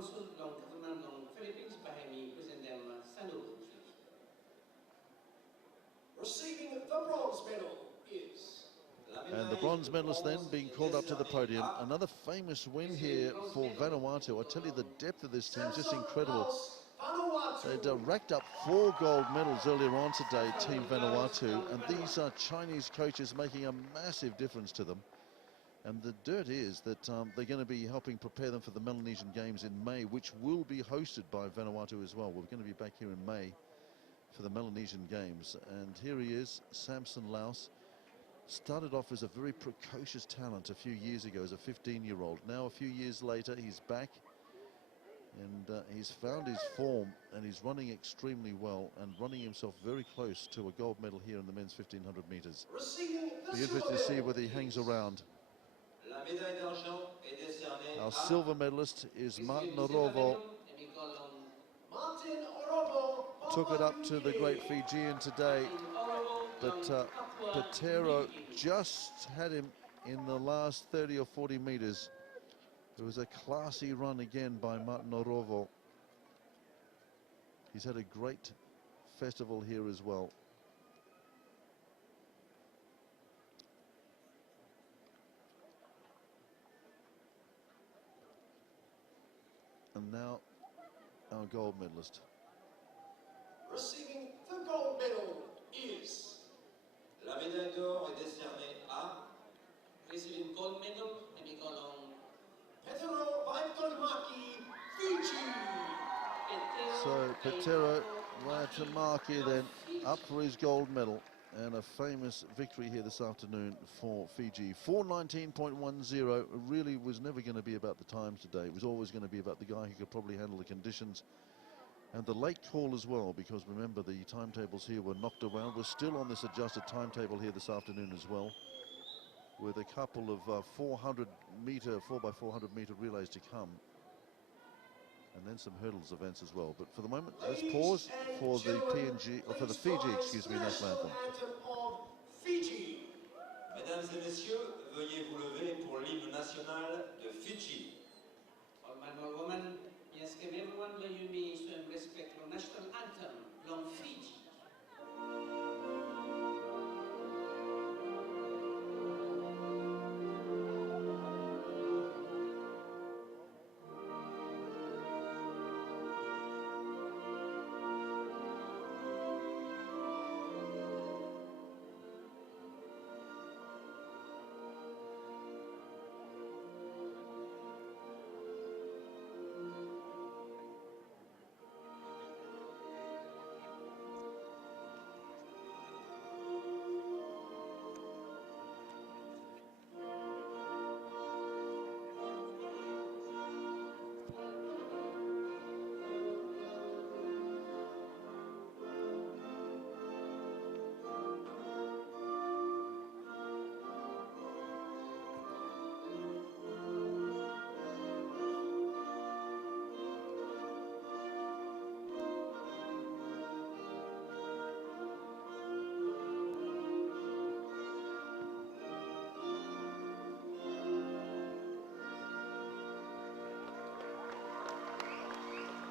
consul long government long Philippines bahami present them Sanu. Receiving the bronze medal is... And the bronze medalist then being called up to the podium. Another famous win here for Vanuatu. I tell you, the depth of this team is just incredible. They'd racked up 4 gold medals earlier on today, Team Vanuatu, and these are Chinese coaches making a massive difference to them. And the dirt is that they're going to be helping prepare them for the Melanesian Games in May, which will be hosted by Vanuatu as well. We're going to be back here in May for the Melanesian Games. And here he is, Samson Laos. Started off as a very precocious talent a few years ago as a 15-year-old. Now, a few years later, he's back and he's found his form and he's running extremely well and running himself very close to a gold medal here in the men's 1500 meters. Be interested to see whether he hangs around. Our silver medalist is Martin Orovo. Took it up to the great Fijian today, but Patero just had him in the last 30 or 40 meters. It was a classy run again by Martin Orovo. He's had a great festival here as well. And now our gold medalist. Receiving the gold medal is... La médaille d'or est décernée à... Receiving gold medal and we go on Petero Vaiptolmaki, Fiji. So Petero Vaiptolmaki then up for his gold medal, and a famous victory here this afternoon for Fiji. 4:19.10 really was never going to be about the times today. It was always going to be about the guy who could probably handle the conditions. And the late call as well, because remember the timetables here were knocked around. We're still on this adjusted timetable here this afternoon as well, with a couple of 4x400 meter relays to come, and then some hurdles events as well. But for the moment, let's pause for the PNG, or for the Fiji, excuse me, national anthem. Of Fiji. Mesdames et messieurs, veuillez vous lever pour l'hymne national de Fidji. all man, all woman, yes, give everyone let you me to respect the national anthem long Fiji.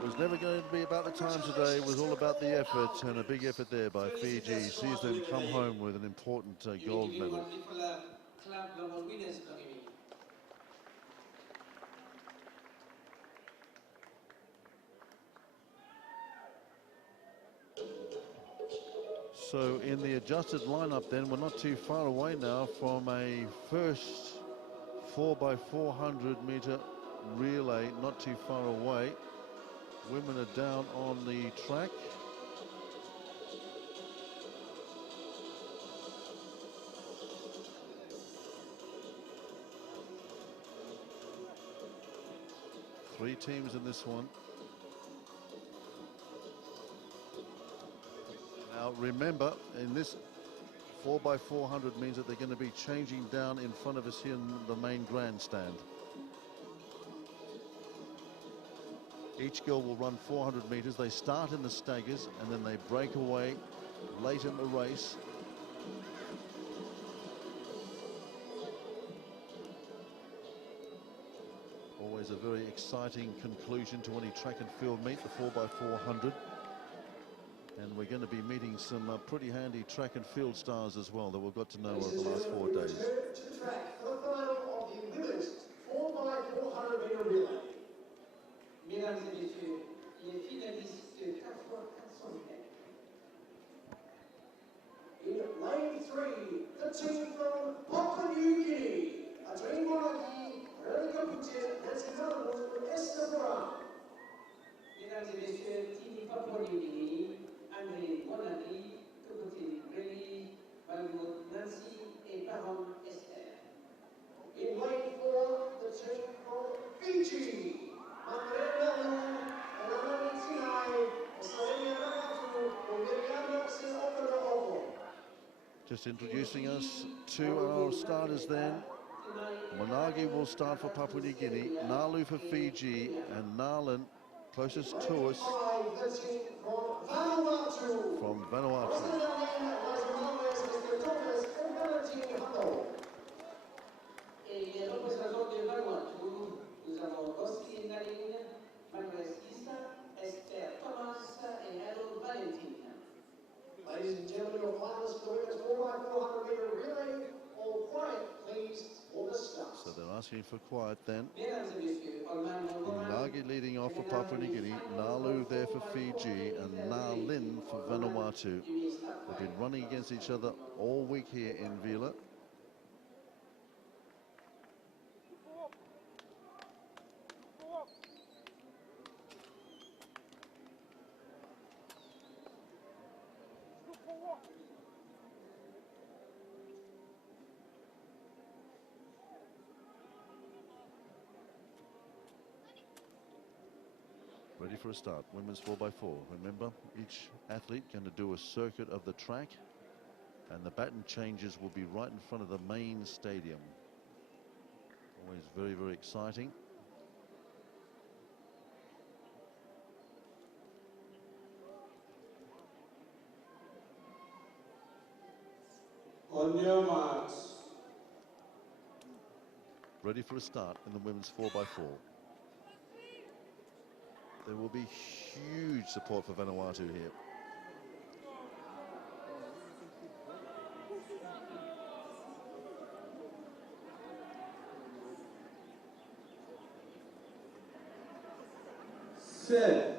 It was never going to be about the time today. It was all about the effort, and a big effort there by Fiji. Sees them come home with an important gold medal. So in the adjusted lineup then, we're not too far away now from a first 4x400 meter relay, not too far away. Women are down on the track. Three teams in this one. Now remember, in this 4x400 means that they're going to be changing down in front of us here in the main grandstand. Each girl will run 400 meters. They start in the staggers and then they break away late in the race. Always a very exciting conclusion to any track and field meet, the 4x400. And we're going to be meeting some pretty handy track and field stars as well that we've got to know over the last 4 days. To the track for the final of the women's 4x400 meter relay. Mesdames et messieurs, les finalistes 4x400 mètres. In lane 3, the team from Papua New Guinea, Adrien Monarchy, Veronica Putin, Nancy Hannibal, and Esther Brown. Mesdames et messieurs, team Papua-New-Guinée, André Monarchy, Putin Relly, Valmont Nancy et Baron Esther. In lane 4, the team from Fiji, Andrea Mello, and Amanda Sinai, Australia Nakatu, Bulgaria Sinopera Ovo. Just introducing us to our starters then. Monarchy will start for Papua New Guinea, Nalu for Fiji, and Narlan closest to us from Vanuatu. Et les représentants de Vanuatu, nous avons Roselyne Naline, Manuel Issa, Esther Thomas et Harold Valentin. Ladies and gentlemen, your finalists for the women's 4x400 meter relay. All quiet, please, for the start. So they're asking for quiet then. Mesdames et messieurs, Monarchy leading off for Papua New Guinea, Nalu there for Fiji, and Narlin for Vanuatu. They've been running against each other all week here in Vila. Ready for a start. Women's 4x4. Remember, each athlete going to do a circuit of the track, and the baton changes will be right in front of the main stadium. Always very, very exciting. On your marks. Ready for a start in the women's 4x4. There will be huge support for Vanuatu here. Set.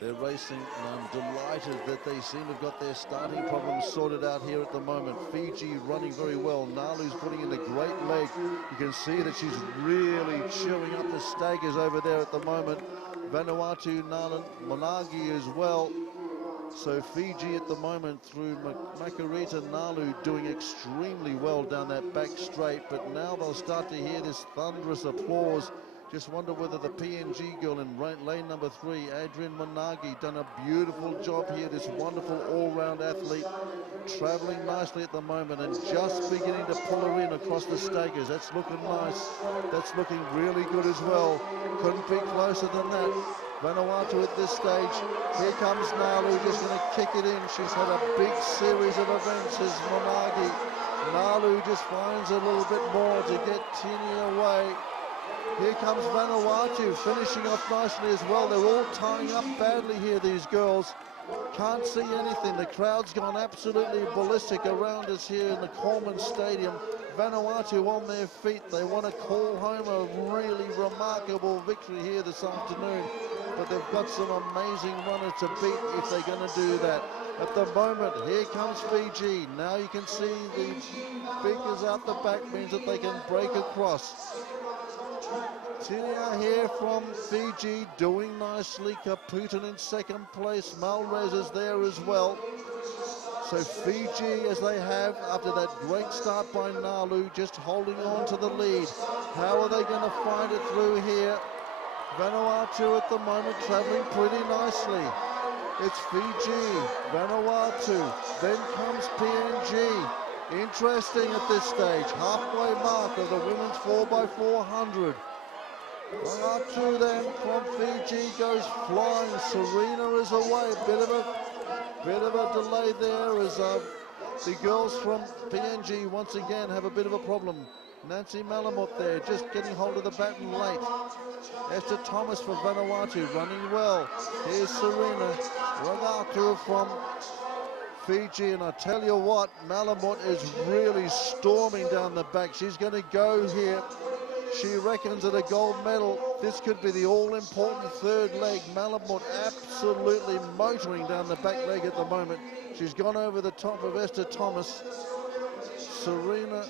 They're racing, and I'm delighted that they seem to have got their starting problems sorted out here at the moment. Fiji running very well. Nalu's putting in a great leg. You can see that she's really chewing up the staggers over there at the moment. Vanuatu, Nalan, Monarchy as well. So Fiji at the moment through Makarita, Nalu doing extremely well down that back straight. But now they'll start to hear this thunderous applause. Just wonder whether the PNG girl in lane number 3, Adrian Monarchy, done a beautiful job here. This wonderful all-round athlete, travelling nicely at the moment and just beginning to pull her in across the staggers. That's looking nice. That's looking really good as well. Couldn't be closer than that. Vanuatu at this stage. Here comes Nalu, just going to kick it in. She's had a big series of events as Monarchy. Nalu just finds a little bit more to get Tini away. Here comes Vanuatu, finishing off nicely as well. They're all tying up badly here, these girls. Can't see anything. The crowd's gone absolutely ballistic around us here in the Coleman Stadium. Vanuatu on their feet. They want to call home a really remarkable victory here this afternoon. But they've got some amazing runners to beat if they're going to do that. At the moment, here comes Fiji. Now you can see the beakers out the back means that they can break across. Tinia here from Fiji doing nicely. Caputin in second place. Malrez is there as well. So Fiji, as they have after that great start by Nalu, just holding on to the lead. How are they going to find it through here? Vanuatu at the moment travelling pretty nicely. It's Fiji, Vanuatu, then comes PNG. Interesting at this stage, halfway mark of the women's 4x400. Vanuatu then from Fiji goes flying. Serena is away. Bit of a delay there as The girls from PNG once again have a bit of a problem. Nancy Malamut there, just getting hold of the baton late. Esther Thomas for Vanuatu, running well. Here's Serena Rangatu from Fiji, and I tell you what, Malamut is really storming down the back. She's going to go here. She reckons at a gold medal, this could be the all-important third leg. Malamut absolutely motoring down the back leg at the moment. She's gone over the top of Esther Thomas. Serena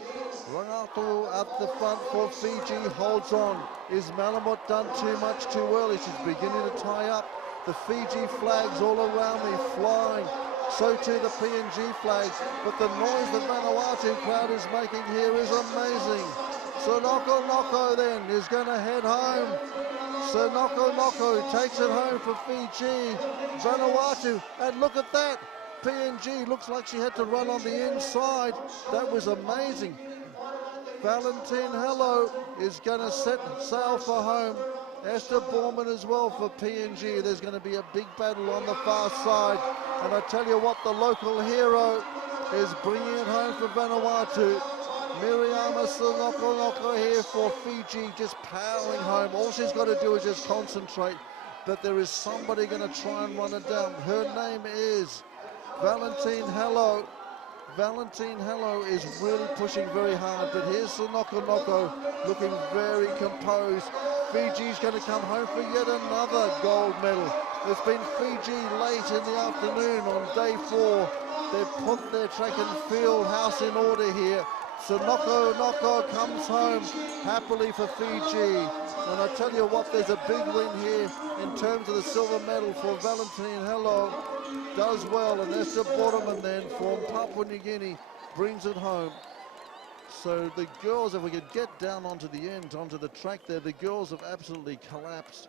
Rangatu at the front for Fiji, holds on. Is Malamut done too much too early? She's beginning to tie up. The Fiji flags all around me flying. So too the PNG flags. But the noise the Vanuatu crowd is making here is amazing. So Noko then is going to head home. So Noko takes it home for Fiji. Vanuatu, and look at that. PNG looks like she had to run on the inside. That was amazing. Valentine Hello is going to set sail for home. Esther Borman as well for PNG. There's going to be a big battle on the far side. And I tell you what, the local hero is bringing it home for Vanuatu. Miriama Noko here for Fiji, just powering home. All she's got to do is just concentrate. But there is somebody going to try and run it down. Her name is Valentine Hello. Valentine Hello is really pushing very hard, but here's Noko looking very composed. Fiji's going to come home for yet another gold medal. It's been Fiji late in the afternoon on day 4. They've put their track and field house in order here. So Noko comes home happily for Fiji. And I tell you what, there's a big win here in terms of the silver medal for Valentine Hello. Does well, and Esther Borman then from Papua New Guinea brings it home. So the girls, if we could get down onto the end, onto the track there, the girls have absolutely collapsed.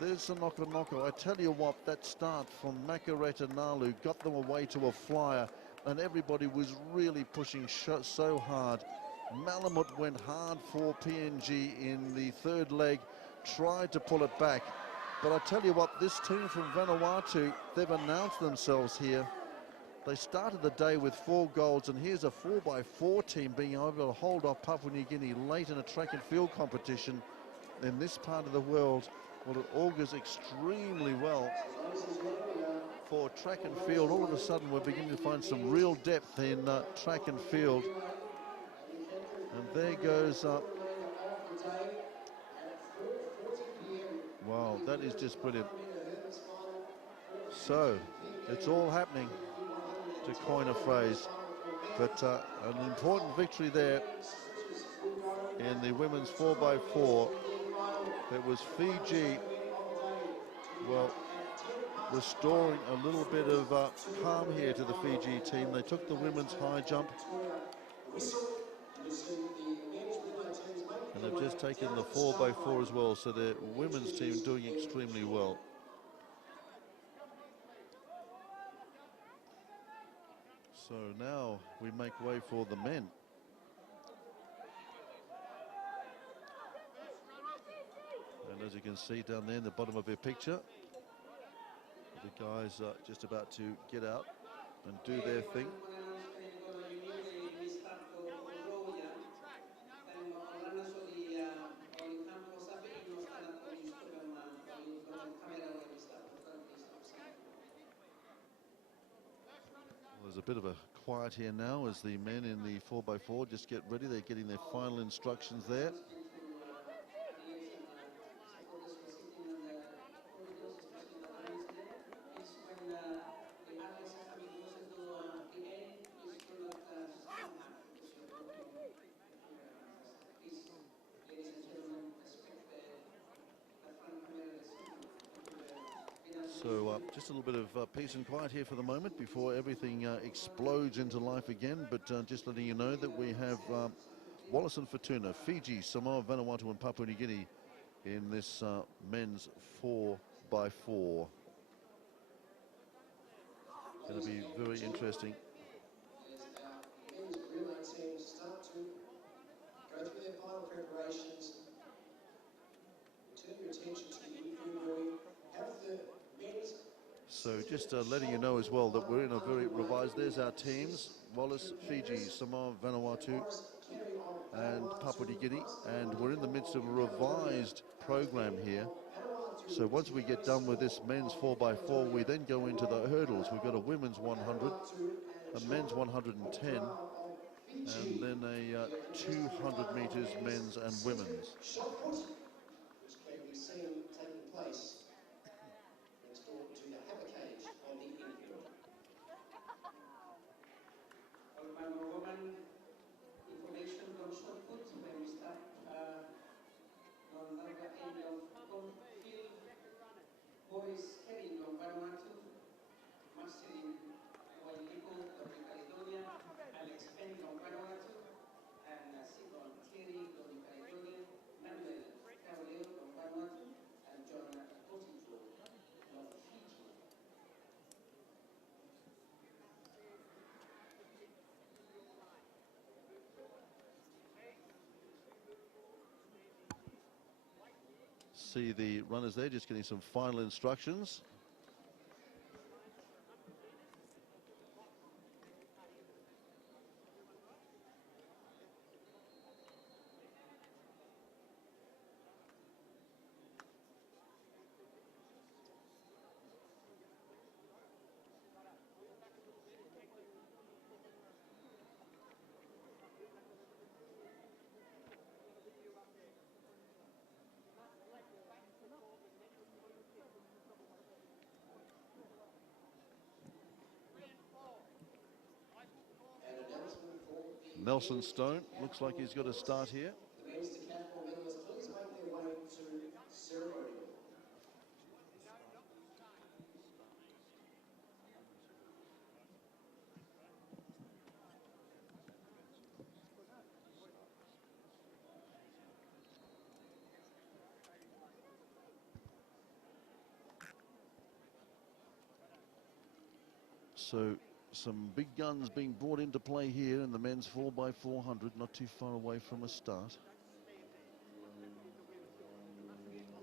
There's Noko. I tell you what, that start from Makareta Nalu got them away to a flyer, and everybody was really pushing so hard. Malamut went hard for PNG in the third leg, tried to pull it back. But I tell you what, this team from Vanuatu, they've announced themselves here. They started the day with 4 golds, and here's a 4x4 team being able to hold off Papua New Guinea late in a track and field competition in this part of the world. Well, it augurs extremely well for track and field. All of a sudden, we're beginning to find some real depth in track and field. And there goes wow, that is just brilliant. So, it's all happening, to coin a phrase. But an important victory there in the women's 4x4. It was Fiji, well, restoring a little bit of calm here to the Fiji team. They took the women's high jump. And they've just taken the 4x4 as well, so their women's team doing extremely well. So now we make way for the men. And as you can see down there in the bottom of your picture, the guys are just about to get out and do their thing. There's a bit of a quiet here now as the men in the 4x4 just get ready. They're getting their final instructions there. So just a little bit of peace and quiet here for the moment before everything explodes into life again. But just letting you know that we have Wallace and Fortuna, Fiji, Samoa, Vanuatu and Papua New Guinea in this men's 4x4. Going to be very interesting. Start to go through their final preparations. Turn your attention to the infield. Have the men's So just letting you know as well that we're in a very revised, there's our teams, Wallace, Fiji, Samoa, Vanuatu and Papua New Guinea, and we're in the midst of a revised program here. So once we get done with this men's 4x4, we then go into the hurdles. We've got a women's 100, a men's 110, and then a 200 meters men's and women's. Shot put, which can be seen taking place next door to the hammer cage on the infield. All man or woman information from shot put when we start on number 8 of Confield, boys heading on Vanuatu, Marcelin Wailipo of Caledonia, Alex Penn on Vanuatu, and Sidon Thierry of Caledonia, Manuel Caroleo of Vanuatu, and John Potito of Fiji. See the runners there just getting some final instructions. Nelson Stone looks like he's got a start here. The men's decathlon medalists please make their way to ceremonial. So some big guns being brought into play here in the men's 4x400, not too far away from a start.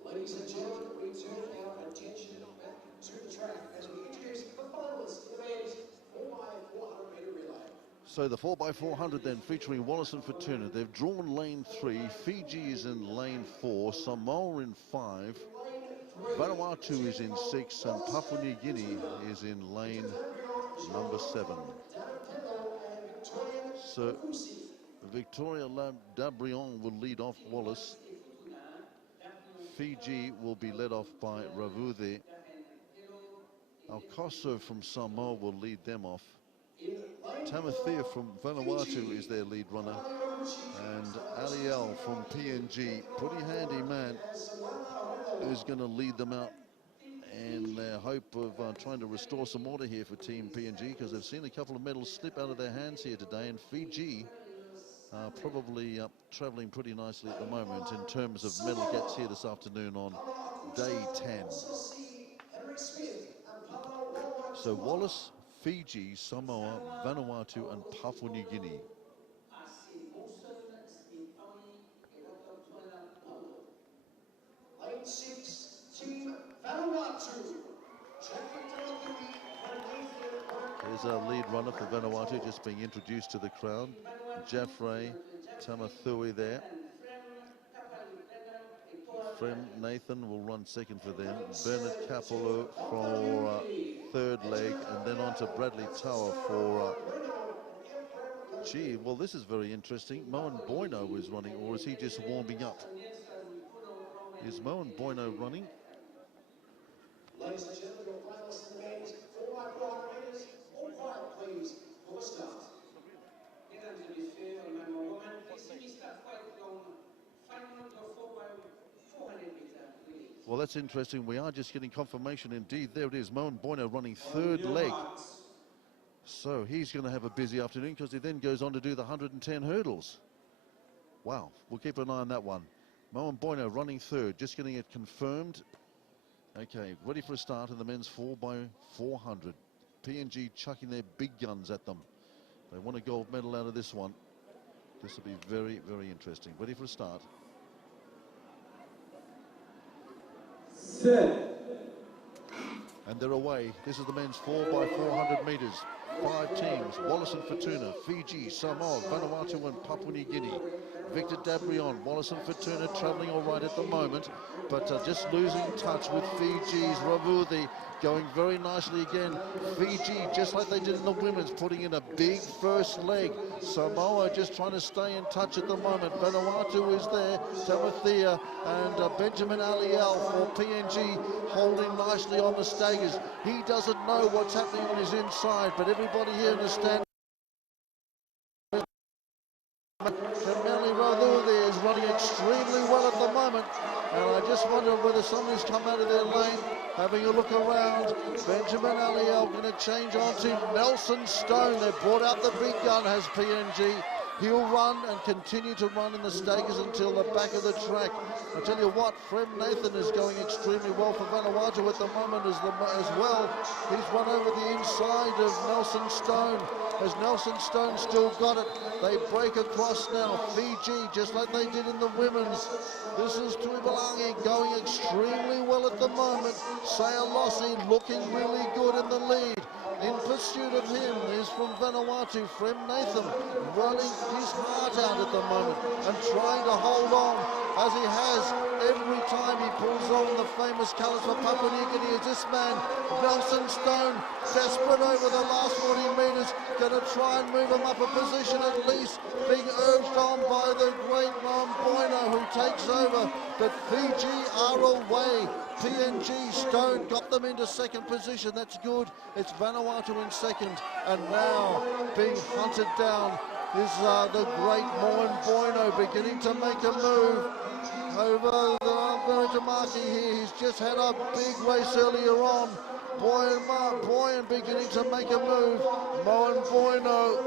Ladies and gentlemen, we turn our attention back to the track as we introduce the finalists in the men's 4x400 metre relay. So the 4x400 then featuring Wallace and Fortuna. They've drawn lane 3. Fiji is in lane 4. Samoa in 5. Vanuatu is in 6. And Papua New Guinea is in lane number 7. So Victoria Dabrion will lead off Wallace. Fiji will be led off by Ravude. Alcoso from Samoa will lead them off. Tamathea from Vanuatu is their lead runner, and Aliel from PNG, pretty handy man, who's going to lead them out in their hope of trying to restore some order here for Team PNG, because they've seen a couple of medals slip out of their hands here today, and Fiji are probably travelling pretty nicely at the moment in terms of medal gets here this afternoon on day 10. So Wallace, Fiji, Samoa, Vanuatu and Papua New Guinea. Lane 6, Team Vanuatu. There's our lead runner for Vanuatu just being introduced to the crowd. Jaffrey Tamathui there. Frem Nathan will run second for them. Bernard Kapolo for third leg, and then on to Bradley Tower for gee, well, this is very interesting. Moen Boino is running, or is he just warming up? Is Moen Boino running? Ladies and gentlemen, your finalists in the men's 4x400 metres. All quiet, please, for the start. Mesdames et messieurs, man or woman, ici Mr. White long final of 4x400 meter relay. Well, that's interesting. We are just getting confirmation. Indeed, there it is. Moen Boino running third leg. So he's going to have a busy afternoon, because he then goes on to do the 110 hurdles. Wow, we'll keep an eye on that one. Moen Boino running third, just getting it confirmed. Okay, ready for a start in the men's 4x400. PNG chucking their big guns at them. They want a gold medal out of this one. This will be very, very interesting. Ready for a start. Set. And they're away. This is the men's 4x400 metres. 5 teams: Wallace and Fortuna, Fiji, Samoa, Vanuatu and Papua New Guinea. Victor Dabrion, Wallace and Fortuna travelling all right at the moment, but just losing touch with Fiji's Ravudi, going very nicely again. Fiji, just like they did in the women's, putting in a big first leg. Samoa just trying to stay in touch at the moment. Vanuatu is there, Tamathea and Benjamin Aliel for PNG holding nicely on the staggers. He doesn't know what's happening on his inside, but everybody here in the stand. Kameli Ravudi is running extremely well at the moment, and I just wonder whether somebody's come out of their lane. Having a look around, Benjamin Aliel going to change on to Nelson Stone. They've brought out the big gun, has PNG. He'll run and continue to run in the staggers until the back of the track. I tell you what, Frem Nathan is going extremely well for Vanuatu at the moment as well. He's run over the inside of Nelson Stone. Has Nelson Stone still got it? They break across now. Fiji, just like they did in the women's. This is Tuivalangi going extremely well at the moment. Sayalossi looking really good in the lead. In pursuit of him is from Vanuatu, Frem Nathan, running his heart out at the moment and trying to hold on, as he has every time he pulls on the famous colours for Papua New Guinea. Is this man, Nelson Stone, desperate over the last 40 metres, going to try and move him up a position at least, being urged on by the great Boino, who takes over, but Fiji are away. PNG, Stone got them into second position. That's good. It's Vanuatu in second, and now being hunted down is the great Moen Boino, beginning to make a move over the Veritamaki here. He's just had a big race earlier on. Boyan beginning to make a move. Moen Boino,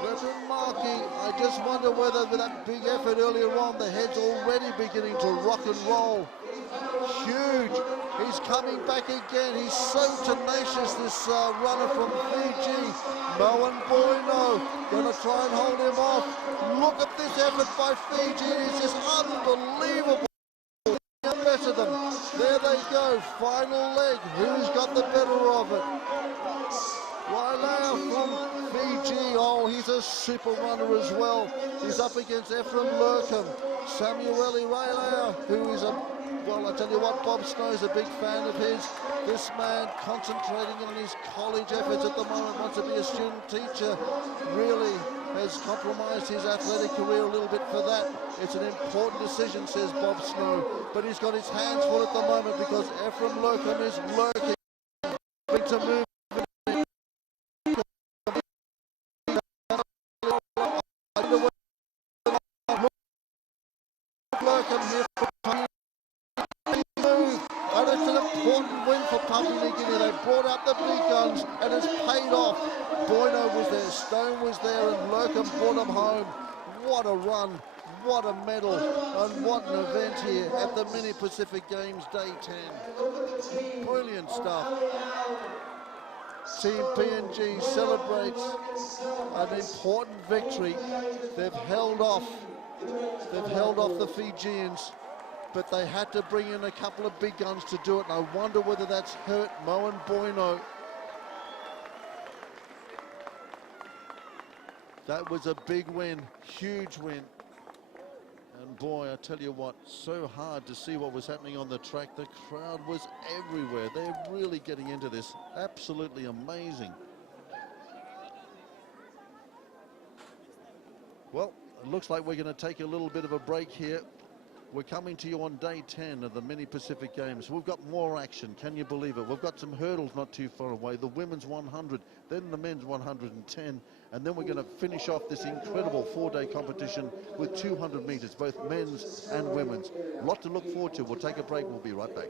Veritamaki. I just wonder whether with that big effort earlier on, the head's already beginning to rock and roll. Huge. He's coming back again. He's so tenacious, this runner from Fiji. Moen Boino going to try and hold him off. Look at this effort by Fiji. It's just unbelievable. Better them. There they go. Final leg. Who's got the better of it? Wailea from Fiji. Oh, he's a super runner as well. He's up against Ephraim Lurkham. Samueli Wailea, who is well, I tell you what, Bob Snow's a big fan of his. This man concentrating on his college efforts at the moment, wants to be a student teacher, really has compromised his athletic career a little bit for that. It's an important decision, says Bob Snow, but he's got his hands full at the moment because Ephraim Lurkham is lurking to move. Lurkham here for and it's an important win for Papua New Guinea. They brought out the big guns and it's paid off. Boino was there, Stone was there, and Lurkham brought them home. What a run, what a medal, and what an event here at the Mini Pacific Games Day 10. Brilliant stuff. Team PNG celebrates an important victory. They've held off the Fijians, but they had to bring in a couple of big guns to do it, and I wonder whether that's hurt Moen Boino. That was a big win, huge win. And boy, I tell you what, so hard to see what was happening on the track. The crowd was everywhere. They're really getting into this. Absolutely amazing. Well, it looks like we're going to take a little bit of a break here. We're coming to you on day 10 of the Mini Pacific Games. We've got more action, can you believe it? We've got some hurdles not too far away. The women's 100, then the men's 110, and then we're going to finish off this incredible 4-day competition with 200 metres, both men's and women's. A lot to look forward to. We'll take a break. We'll be right back.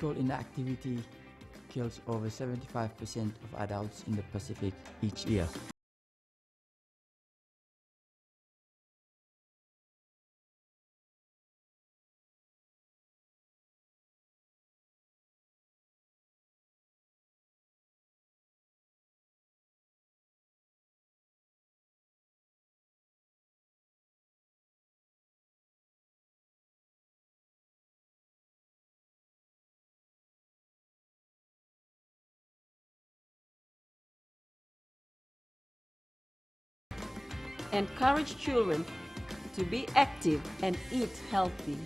Physical inactivity kills over 75% of adults in the Pacific each year. Encourage children to be active and eat healthy.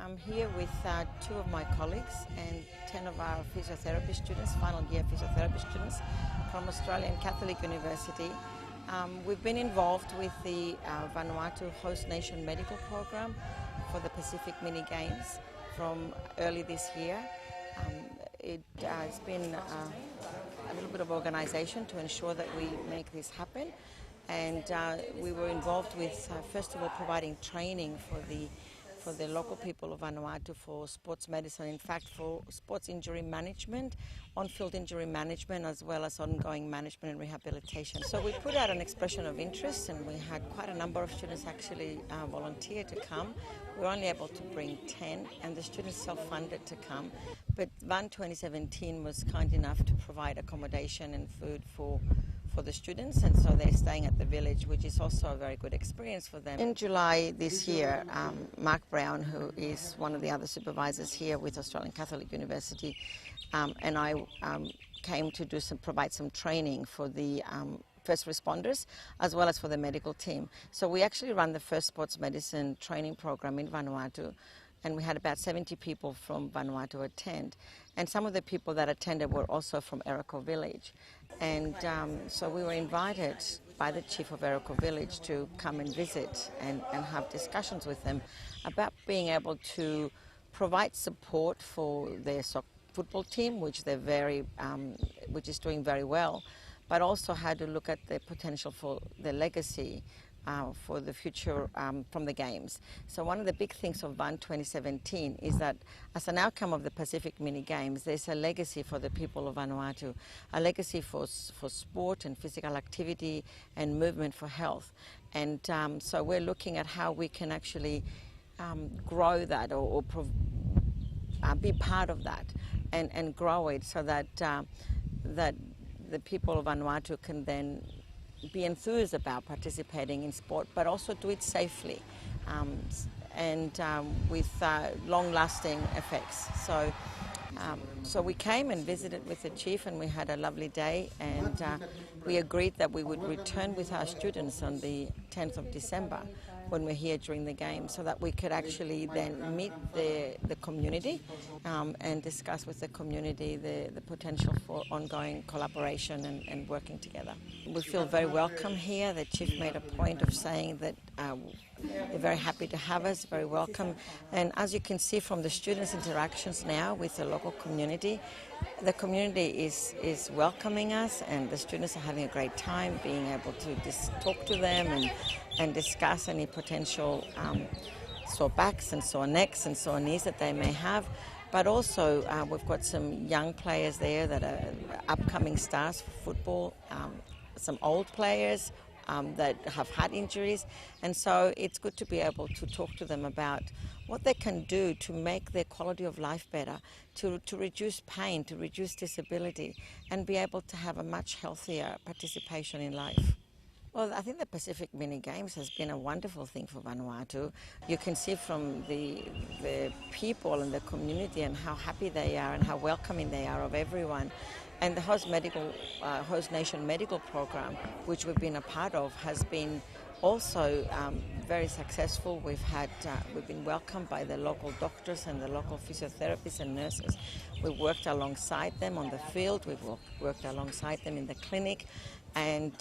I'm here with two of my colleagues and 10 of our physiotherapy students, final year physiotherapy students from Australian Catholic University. We've been involved with the Vanuatu Host Nation Medical Program for the Pacific Mini Games from early this year. It has been a little bit of organisation to ensure that we make this happen, and we were involved with first of all providing training for the local people of Vanuatu for sports medicine, in fact for sports injury management, on-field injury management, as well as ongoing management and rehabilitation. So we put out an expression of interest, and we had quite a number of students actually volunteer to come. We were only able to bring 10, and the students self-funded to come. But Van2017 was kind enough to provide accommodation and food for the students, and so they're staying at the village, which is also a very good experience for them. In July this year, Mark Brown, who is one of the other supervisors here with Australian Catholic University, and I came to provide some training for the first responders as well as for the medical team. So we actually run the first sports medicine training program in Vanuatu, and we had about 70 people from Vanuatu attend. And some of the people that attended were also from Eriko Village. And so we were invited by the chief of Eriko Village to come and visit and have discussions with them about being able to provide support for their football team, which which is doing very well, but also how to look at the potential for the legacy for the future from the Games. So one of the big things of Van2017 is that as an outcome of the Pacific Mini Games, there's a legacy for the people of Vanuatu, a legacy for sport and physical activity and movement for health. And so we're looking at how we can actually grow that or be part of that and grow it so that, that the people of Vanuatu can then be enthused about participating in sport, but also do it safely and with long-lasting effects. So we came and visited with the chief, and we had a lovely day, and we agreed that we would return with our students on the 10th of December when we're here during the game, so that we could actually then meet the community and discuss with the community the potential for ongoing collaboration and working together. We feel very welcome here. The chief made a point of saying that they're very happy to have us, very welcome. And as you can see from the students' interactions now with the local community, the community is welcoming us, and the students are having a great time being able to talk to them and discuss any potential sore backs and sore necks and sore knees that they may have. But also we've got some young players there that are upcoming stars for football, some old players that have had injuries, and so it's good to be able to talk to them about what they can do to make their quality of life better, to reduce pain, to reduce disability, and be able to have a much healthier participation in life. Well, I think the Pacific Mini Games has been a wonderful thing for Vanuatu. You can see from the people and the community and how happy they are and how welcoming they are of everyone. And the Host Nation Medical Program, which we've been a part of, has been also very successful. We've been welcomed by the local doctors and the local physiotherapists and nurses. We've worked alongside them on the field. We've worked alongside them in the clinic, and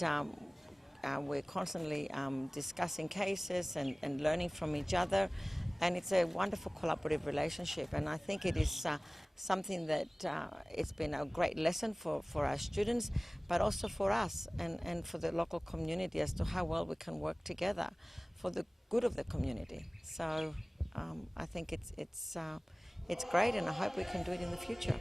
we're constantly discussing cases and learning from each other. And it's a wonderful collaborative relationship, and I think it is something that it's been a great lesson for our students, but also for us and for the local community as to how well we can work together for the good of the community. So I think it's great, and I hope we can do it in the future.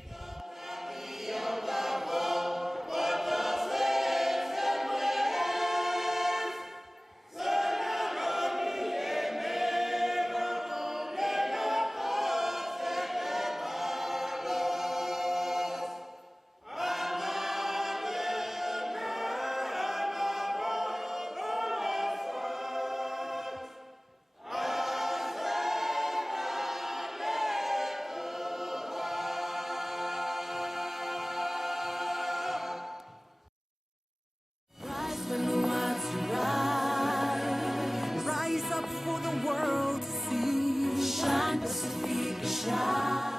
Rise up for the world to see. Shine, Pacific, shine.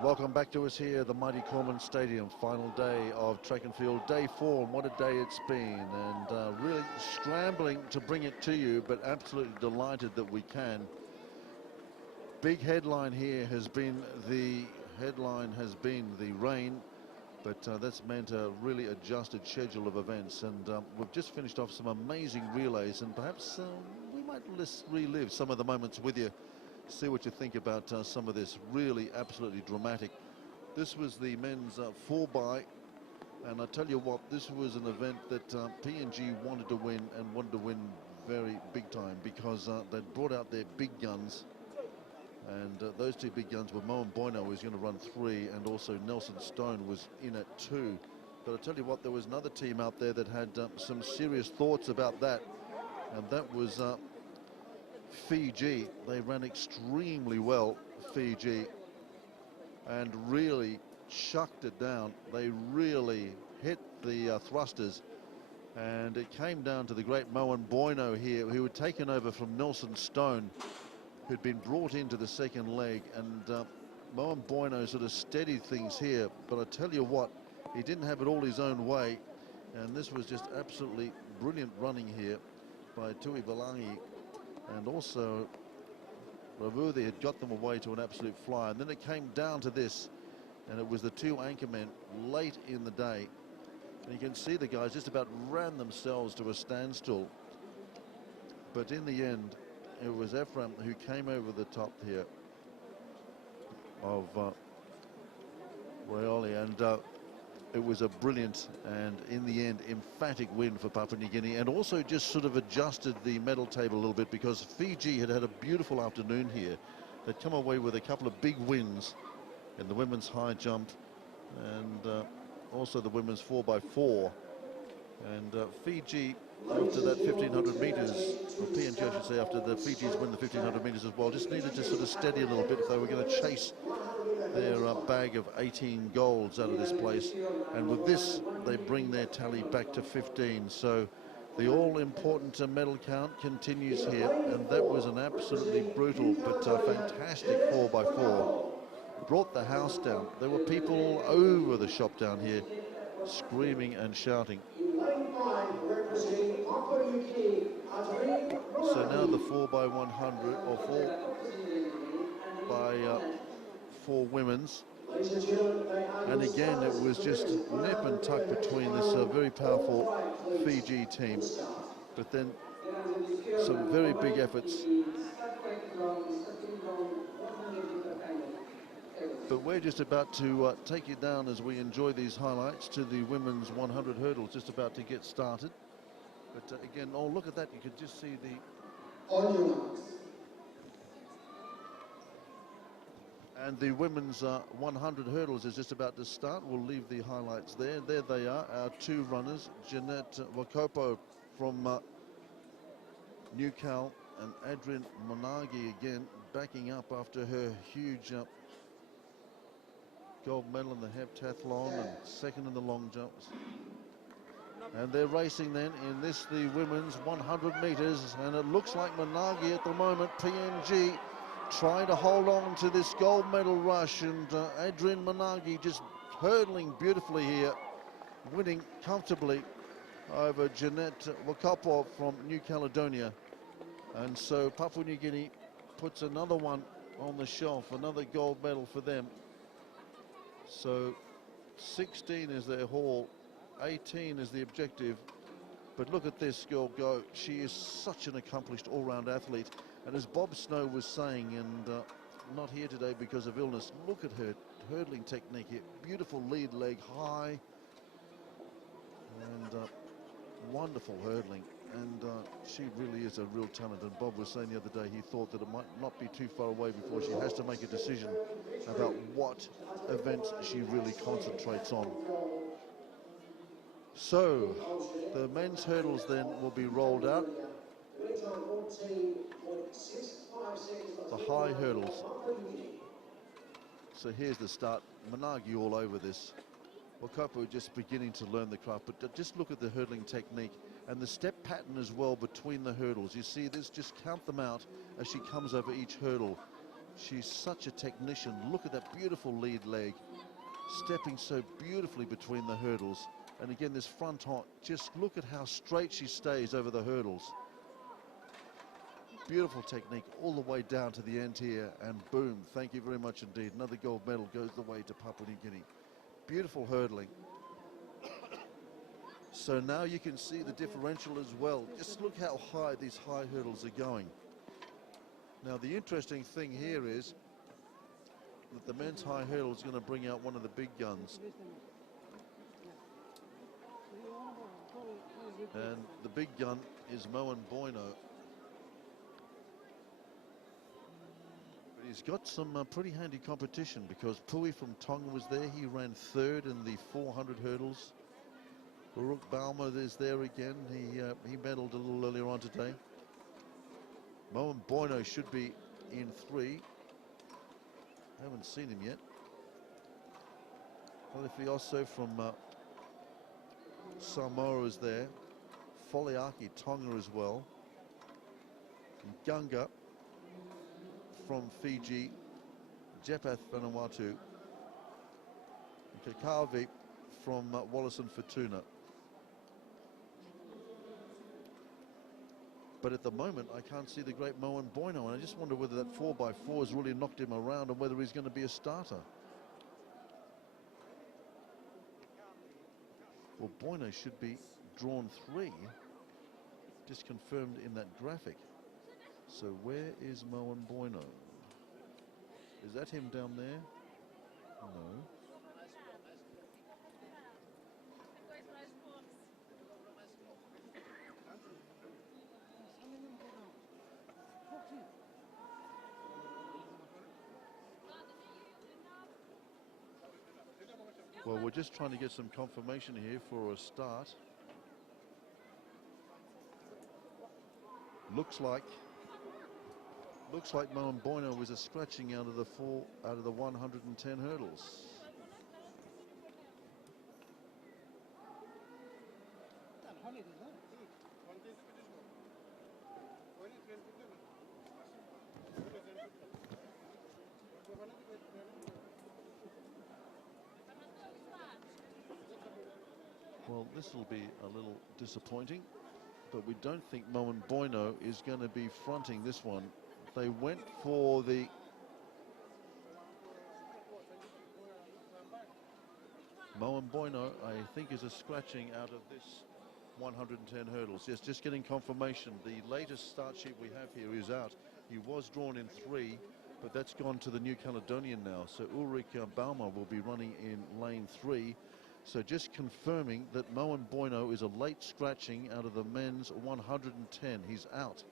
Welcome back to us here, the mighty Corman Stadium, final day of track and field, day 4, and what a day it's been, and really scrambling to bring it to you, but absolutely delighted that we can. Big headline here has been the rain, but that's meant a really adjusted schedule of events, and we've just finished off some amazing relays, and perhaps we might relive some of the moments with you. See what you think about some of this really absolutely dramatic. This was the men's 4x, and I tell you what, this was an event that P&G wanted to win, and wanted to win very big time, because they'd brought out their big guns, and those two big guns were Moen Bueno, who was going to run 3, and also Nelson Stone was in at 2. But I tell you what, there was another team out there that had some serious thoughts about that, and that was Fiji. They ran extremely well, Fiji, and really chucked it down. They really hit the thrusters, and it came down to the great Moen Bueno here, who had taken over from Nelson Stone, who'd been brought into the second leg, and Moen Bueno sort of steadied things here, but I tell you what, he didn't have it all his own way, and this was just absolutely brilliant running here by Tui Valangi. And also Ravudi had got them away to an absolute fly, and then it came down to this, and it was the two anchormen late in the day, and you can see the guys just about ran themselves to a standstill, but in the end it was Ephraim who came over the top here of Rayoli, and it was a brilliant and, in the end, emphatic win for Papua New Guinea, and also just sort of adjusted the medal table a little bit, because Fiji had had a beautiful afternoon here. They'd come away with a couple of big wins in the women's high jump, and also the women's 4x4. And Fiji, after that 1500 metres, or PNG I should say, after the Fiji's win the 1500 metres as well, just needed to sort of steady a little bit if they were going to chase their bag of 18 golds out of this place. And with this, they bring their tally back to 15. So the all-important medal count continues here, and that was an absolutely brutal but fantastic 4x4. Brought the house down. There were people all over the shop down here screaming and shouting. So now the 4x100 or 4x4 women's. And again, it was just nip and tuck between this very powerful Fiji team. But then some very big efforts. But we're just about to take you down as we enjoy these highlights to the women's 100 hurdles, just about to get started. But again, oh, look at that. You could just see the... And the women's 100 hurdles is just about to start. We'll leave the highlights there. There they are, our two runners, Jeanette Wakopo from Newcal and Adrian Monagi again backing up after her huge gold medal in the heptathlon and second in the long jumps. And they're racing then in this, the women's 100 metres, and it looks like Monagi at the moment, PNG, trying to hold on to this gold medal rush, and Adrian Monagi just hurdling beautifully here, winning comfortably over Jeanette Wakopo from New Caledonia. And so Papua New Guinea puts another one on the shelf, another gold medal for them. So 16 is their haul, 18 is the objective. But look at this girl go. She is such an accomplished all-round athlete. And as Bob Snow was saying, and not here today because of illness, look at her hurdling technique here. Beautiful lead leg high, and wonderful hurdling. And she really is a real talent. And Bob was saying the other day he thought that it might not be too far away before she has to make a decision about what events she really concentrates on. So the men's hurdles then will be rolled out. The high hurdles. So here's the start. Monagi all over this. Wakopo just beginning to learn the craft, but just look at the hurdling technique and the step pattern as well between the hurdles. You see this, just count them out as she comes over each hurdle. She's such a technician. Look at that beautiful lead leg, stepping so beautifully between the hurdles. And again, this front hop, just look at how straight she stays over the hurdles. Beautiful technique all the way down to the end here, and boom, thank you very much indeed. Another gold medal goes the way to Papua New Guinea. Beautiful hurdling. So now you can see the differential as well. Just look how high these high hurdles are going. Now the interesting thing here is that the men's high hurdle is going to bring out one of the big guns. And the big gun is Moen Boino. But he's got some pretty handy competition, because Pui from Tonga was there. He ran third in the 400 hurdles. Uruk Balma is there again. He medaled a little earlier on today. Moen Boino should be in 3. Haven't seen him yet. Olifioso from Samoa is there. Foliaki, Tonga as well. And Gunga from Fiji. Jepath, Vanuatu. And Kakavi from Wallace and Fortuna. But at the moment, I can't see the great Moen Boino, and I just wonder whether that 4x4 has really knocked him around and whether he's going to be a starter. Well, Boino should be drawn 3, just confirmed in that graphic. So where is Moen Boino? Is that him down there? No. Well, we're just trying to get some confirmation here for a start. Looks like Moen Bueno was a scratching out of the 110 hurdles. Well, this will be a little disappointing, but we don't think Moen Bueno is going to be fronting this one. They went for the Moen Bueno, I think, is a scratching out of this 110 hurdles. Yes, just getting confirmation. The latest start sheet we have here is out. He was drawn in 3, but that's gone to the New Caledonian now. So Ulrich Baumer will be running in lane 3. So just confirming that Moen Bueno is a late scratching out of the men's 110. He's out.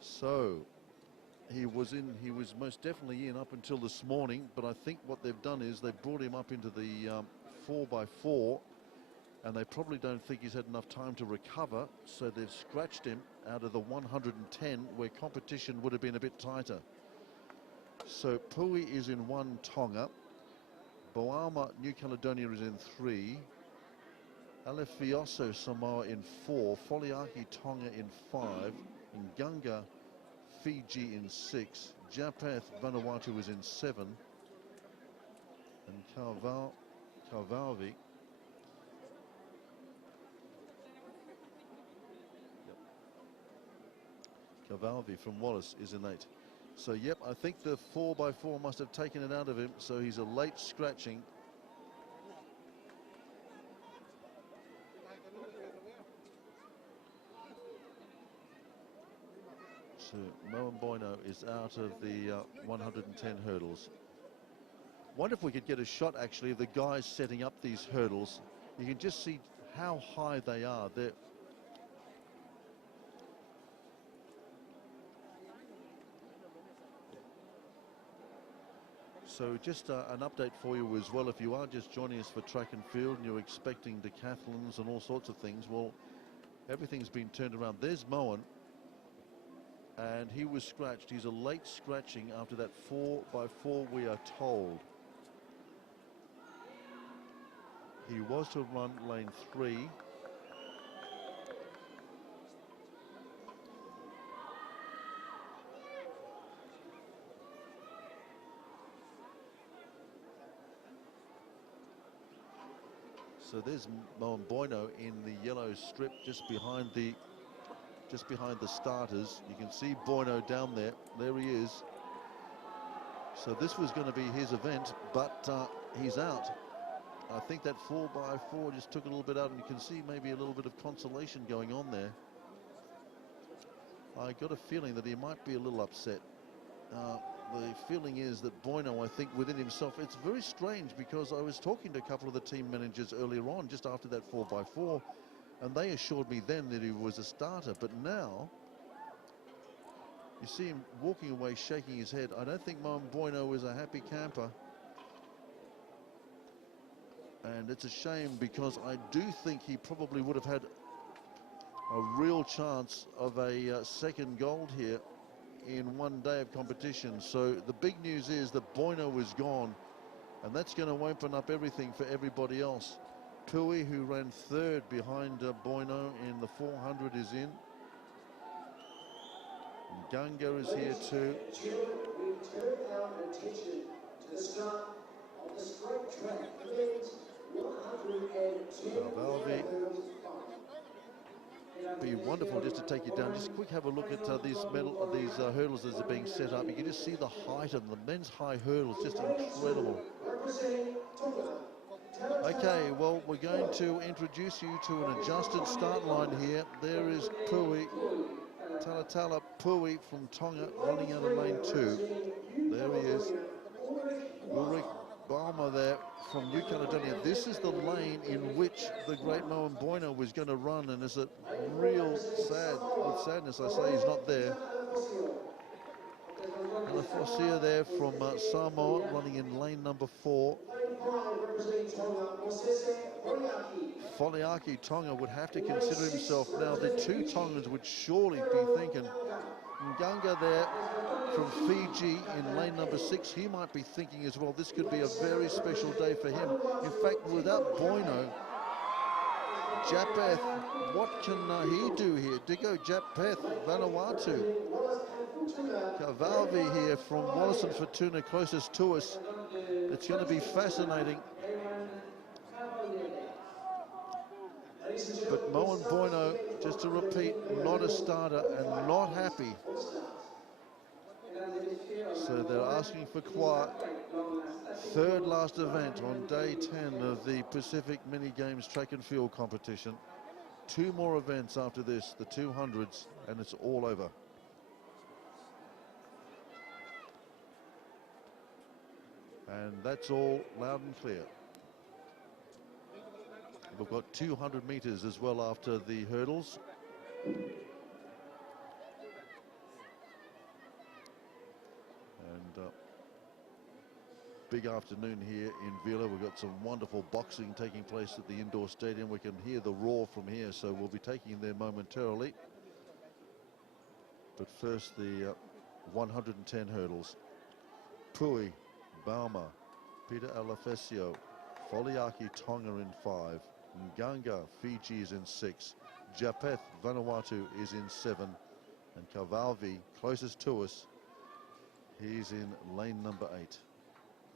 So he was most definitely in up until this morning, but I think what they've done is they've brought him up into the 4x4, and they probably don't think he's had enough time to recover, so they've scratched him out of the 110 where competition would have been a bit tighter. So Pui is in 1 Tonga, Boama New Caledonia is in 3, Alefioso Samoa in 4, Foliaki Tonga in 5, Ngunga Fiji in 6, Japath Vanuatu is in 7, and Kavalvi from Wallace is in 8. So yep, I think the 4x4 must have taken it out of him, so he's a late scratching. So Moen Bueno is out of the 110 hurdles. Wonder if we could get a shot actually of the guys setting up these hurdles. You can just see how high they are. They're so just an update for you as well. If you are just joining us for track and field and you're expecting decathlons and all sorts of things, well, everything's been turned around. There's Moen, and he was scratched. He's a late scratching after that 4x4, we are told. He was to run lane 3. So there's Moen Bueno in the yellow strip just behind the starters. You can see Bueno down there. There he is. So this was going to be his event, but he's out. I think that 4x4 just took a little bit out, and you can see maybe a little bit of consolation going on there. I got a feeling that he might be a little upset. The feeling is that Bueno, I think within himself, it's very strange because I was talking to a couple of the team managers earlier on just after that 4x4, and they assured me then that he was a starter. But now you see him walking away shaking his head. I don't think Moen Bueno is a happy camper, and it's a shame because I do think he probably would have had a real chance of a second gold here in one day of competition. So the big news is that Bueno is gone, and that's going to open up everything for everybody else. Pui, who ran 3rd behind Bueno in the 400, is in. Ngunga is here too. We turn our attention to the start of the straight track event 110 Valvi. Be wonderful just to take you down. Just quick have a look at these hurdles as they're being set up. You can just see the height of them. The men's high hurdles, just incredible. Okay, well, we're going to introduce you to an adjusted start line here. There is Pui, Talatala Pui from Tonga, running out of lane 2. There he is. Ulrich Baumer there from New Caledonia. This is the lane in which the great Moen Bueno was going to run, and it's a real with sadness I say he's not there. And a Fosia there from Samoa running in lane number 4. Foliaki Tonga would have to consider himself now. The two Tongans would surely be thinking, Nganga there from Fiji in lane number 6, he might be thinking as well, this could be a very special day for him. In fact, without Boino, Japeth, what can he do here? Digo Japeth, Vanuatu. Kavalvi here from Wallace and Fortuna closest to us. It's going to be fascinating. But Moen Boino, just to repeat, not a starter and not happy. So they're asking for quiet. Third last event on day 10 of the Pacific Mini Games track and field competition. 2 more events after this, the 200s, and it's all over. And that's all loud and clear. We've got 200 meters as well after the hurdles. And big afternoon here in Vila. We've got some wonderful boxing taking place at the indoor stadium. We can hear the roar from here, so we'll be taking you there momentarily. But first, the 110 hurdles. Pui, Bauma, Peter Alafesio, Foliaki Tonga in 5. Nganga, Fiji is in 6. Japeth, Vanuatu is in 7. And Kavalvi, closest to us, he's in lane number 8.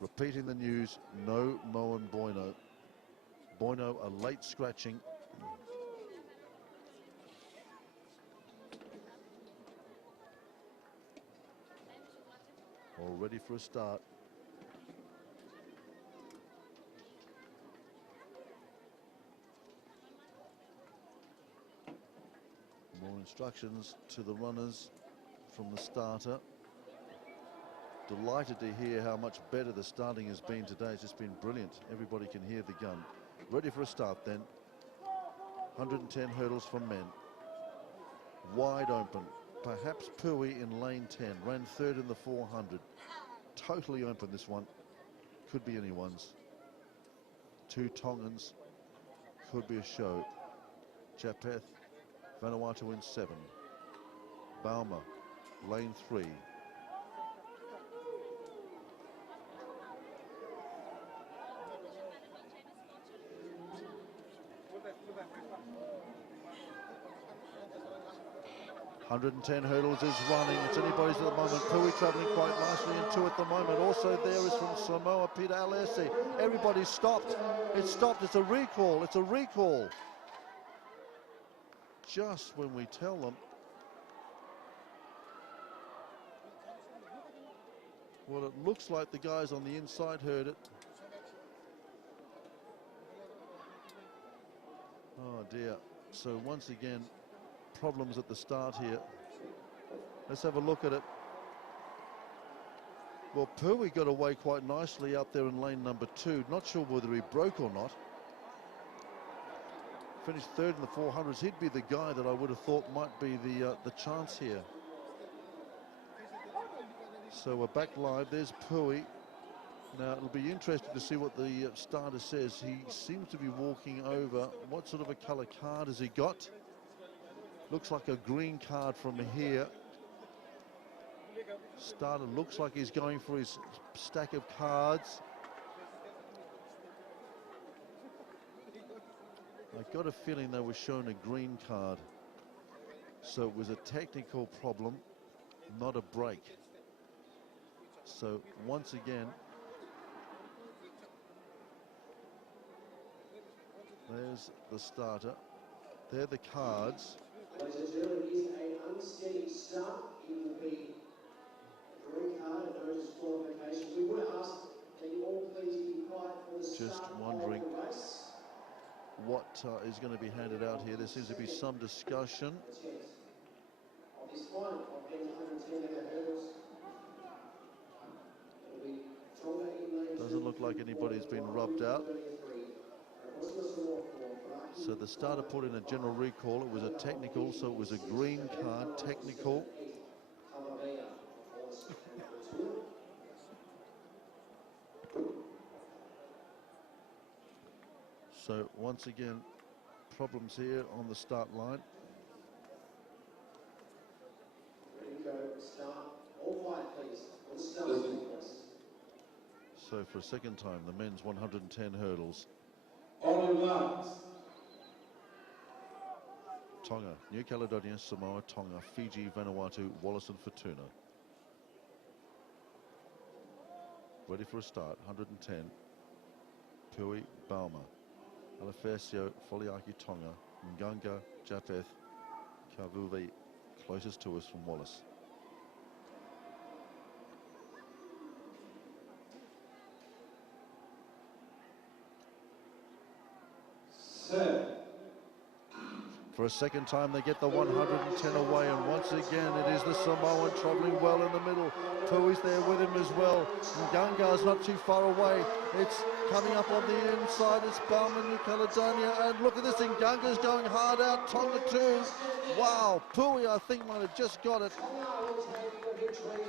Repeating the news, no Moen Boino. Boino a late scratching. All ready for a start. More instructions to the runners from the starter. Delighted to hear how much better the starting has been today. It's just been brilliant. Everybody can hear the gun. Ready for a start then. 110 hurdles for men. Wide open. Perhaps Pui in lane 10. Ran 3rd in the 400. Totally open this one. Could be anyone's. 2 Tongans. Could be a show. Japeth, Vanuatu in 7. Bauma, lane 3. .110 hurdles is running. It's anybody's at the moment. Pui travelling quite nicely in 2 at the moment. Also there is from Samoa, Peter Alesi. Everybody's stopped. It's stopped. It's a recall. It's a recall. Just when we tell them. Well, it looks like the guys on the inside heard it. Oh dear. So once again, problems at the start here. Let's have a look at it. Well, Pui got away quite nicely up there in lane number 2. Not sure whether he broke or not. Finished 3rd in the 400s. He'd be the guy that I would have thought might be the chance here. So we're back live. There's Pui. Now it'll be interesting to see what the starter says. He seems to be walking over. What sort of a colour card has he got? Looks like a green card from here. Starter looks like he's going for his stack of cards. I got a feeling they were shown a green card. So it was a technical problem, not a break. So once again, there's the starter. They're the cards. Ladies and gentlemen, it is an unsteady start. It will be a green card and no disqualification. We would ask that you all please be quiet for the Just start wondering of the race. what is going to be handed out here. There seems to be some discussion. Of this final of the 110-metre hurdles. It'll be Tonga in lane 2. Doesn't look like anybody's been rubbed out. So the starter put in a general recall. It was a technical, so it was a green card, technical. So once again, problems here on the start line. Ready to go, start. All quiet, please. On start sequence. So for a second time, the men's 110 hurdles. Tonga, New Caledonia, Samoa, Tonga, Fiji, Vanuatu, Wallis and Futuna. Ready for a start, 110. Pui, Balma, Alefesio, Foliaki, Tonga, Nganga, Japheth, Kavuvi, closest to us from Wallis. For a second time, they get the 110 away, and once again, it is the Samoan travelling well in the middle. Pui's there with him as well. Nganga's not too far away. It's coming up on the inside. It's Balma, New Caledonia, and look at this. Nganga's going hard out. Tonga too. Wow, Pui, I think, might have just got it.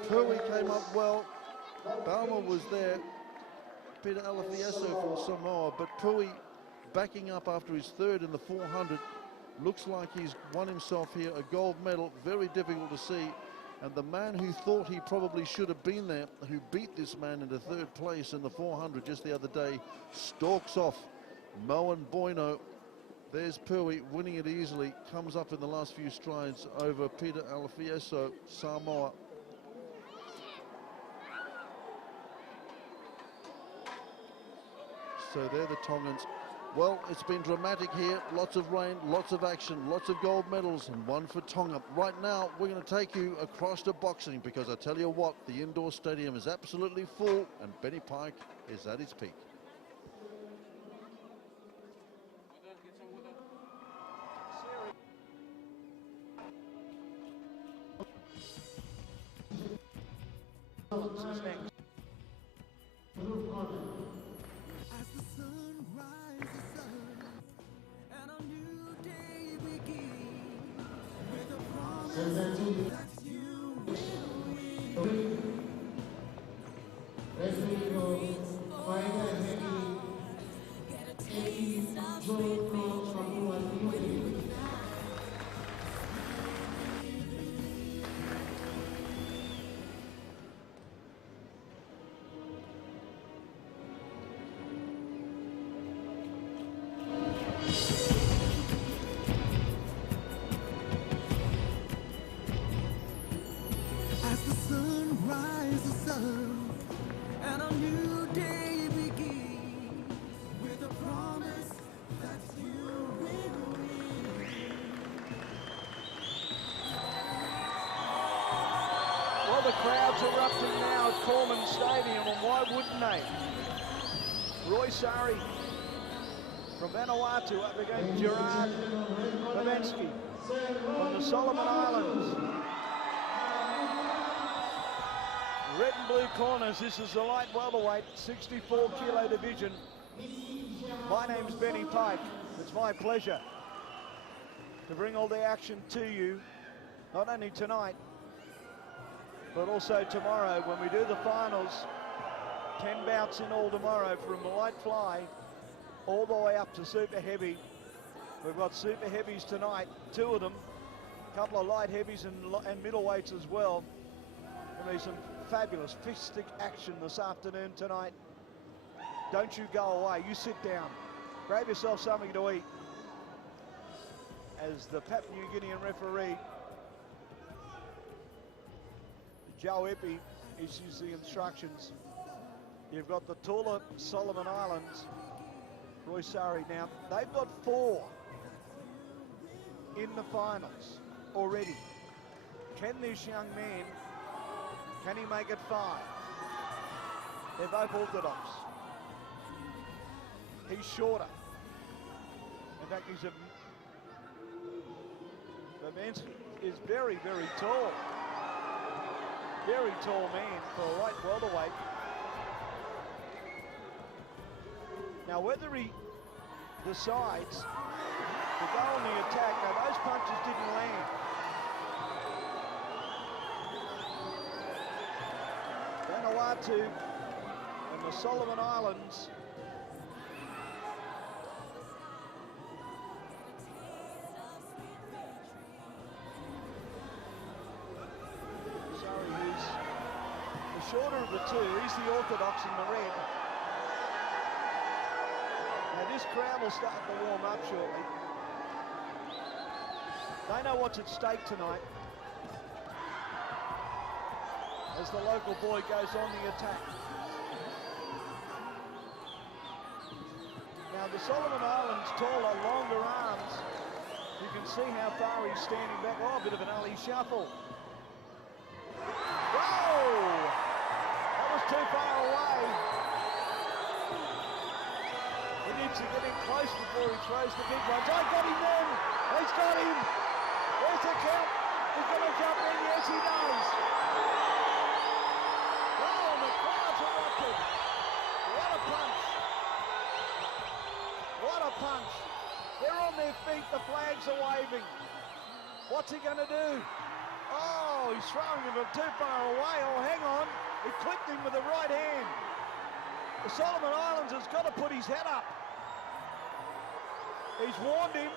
Pui came up well. Balma was there. Peter Alefieso from Samoa, but Pui backing up after his third in the 400. Looks like he's won himself here a gold medal. Very difficult to see. And the man who thought he probably should have been there, who beat this man into third place in the 400 just the other day, stalks off. Moen Boino. There's Pui winning it easily. Comes up in the last few strides over Peter Alefieso, Samoa. So they're the Tongans. Well, it's been dramatic here. Lots of rain, lots of action, lots of gold medals, and one for Tonga. Right now, we're going to take you across to boxing, because I tell you what, the indoor stadium is absolutely full, and Benny Pike is at his peak. As the sun rises up and a new day begins with a promise that you will win. Well, the crowd's erupting now at Corman Stadium, and why wouldn't they? Roy Sari from Vanuatu up against Gerard Pavensky from the Solomon Islands. Red and blue corners, this is the light welterweight 64 kilo division. My name's Benny Pike. It's my pleasure to bring all the action to you, not only tonight, but also tomorrow when we do the finals. 10 bouts in all tomorrow, from the light fly all the way up to super heavy. We've got super heavies tonight, 2 of them, a couple of light heavies and middleweights as well. There'll be some fabulous fistic action this afternoon tonight. Don't you go away, you sit down, grab yourself something to eat, as the Papua New Guinean referee Joe Epi issues the instructions. You've got the taller Solomon Islands, Roy Sari. Now, they've got 4 in the finals already. Can this young man, can he make it 5? They're both orthodox. He's shorter. In fact, he's Pavensky is very, very tall. Very tall man for a light welterweight. Now, whether he decides to go on the attack, now those punches didn't land. Vanuatu and the Solomon Islands shorter of the two. He's the orthodox in the red. Now this crowd will start to warm up shortly. They know what's at stake tonight as the local boy goes on the attack. Now the Solomon Islands taller, longer arms. You can see how far he's standing back. Oh, a bit of an alley shuffle. Whoa! That was too far away. He needs to get in close before he throws the big ones. I got him then! He's got him! There's the count. He's going to jump in. Yes, he does. Oh, and the crowd's erupted. What a punch. What a punch. They're on their feet, the flags are waving. What's he going to do? Oh, he's throwing him too far away. Oh, hang on. He clipped him with the right hand. The Solomon Islands has got to put his head up. He's warned him.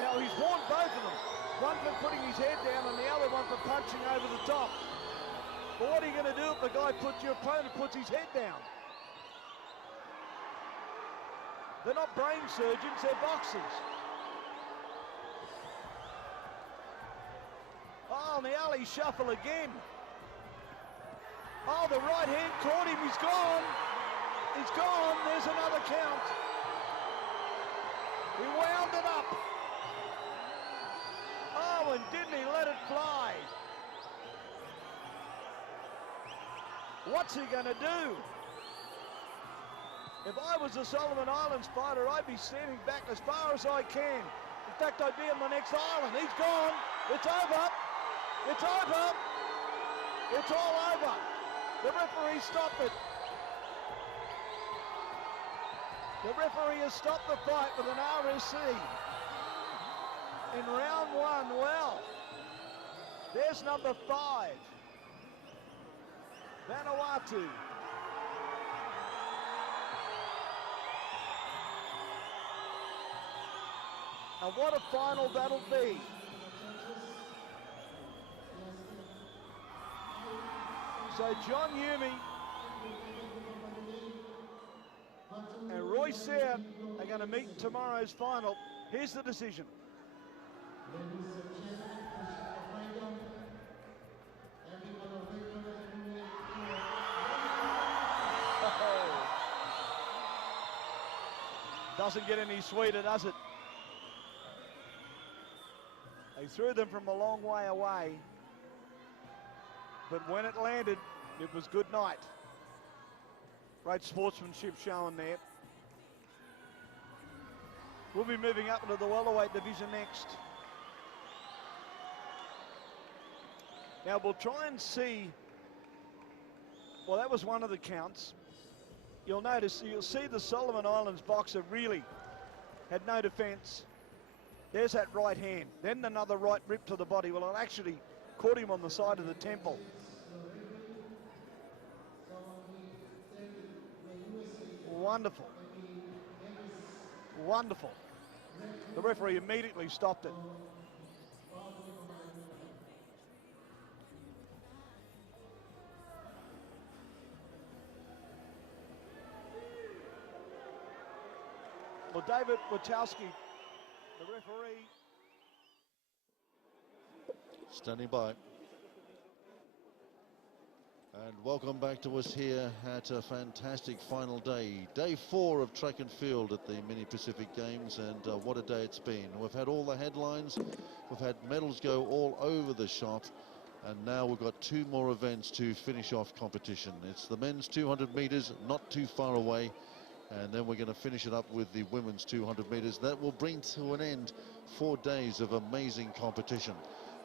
Now, he's warned both of them. One for putting his head down and the other one for punching over the top. But what are you going to do if the guy your opponent puts his head down? They're not brain surgeons, they're boxers. Oh, and the alley shuffle again. Oh, the right hand caught him, he's gone. He's gone, there's another count. He wound it up. Oh, and didn't he let it fly? What's he gonna do? If I was a Solomon Islands fighter, I'd be standing back as far as I can. In fact, I'd be on the next island. He's gone. It's over. It's over. It's all over. The referee stopped it. The referee has stopped the fight with an RSC. In round one, well, there's number 5. Vanuatu. And what a final that'll be. So John Yumi and Roy Sayre are going to meet in tomorrow's final. Here's the decision. Oh. Doesn't get any sweeter, does it? They threw them from a long way away, but when it landed, it was good night. Great sportsmanship shown there. We'll be moving up into the welterweight division next. Now we'll try and see, well, that was one of the counts. You'll see the Solomon Islands boxer really had no defense. There's that right hand, then another right rip to the body. Well, it actually caught him on the side of the temple. Wonderful. Wonderful. The referee immediately stopped it. Well, David Wachowski, the referee. Standing by. And welcome back to us here at a fantastic final day. Day 4 of track and field at the Mini Pacific Games, and what a day it's been. We've had all the headlines, we've had medals go all over the shop, and now we've got 2 more events to finish off competition. It's the men's 200 meters, not too far away, and then we're going to finish it up with the women's 200 meters. That will bring to an end 4 days of amazing competition.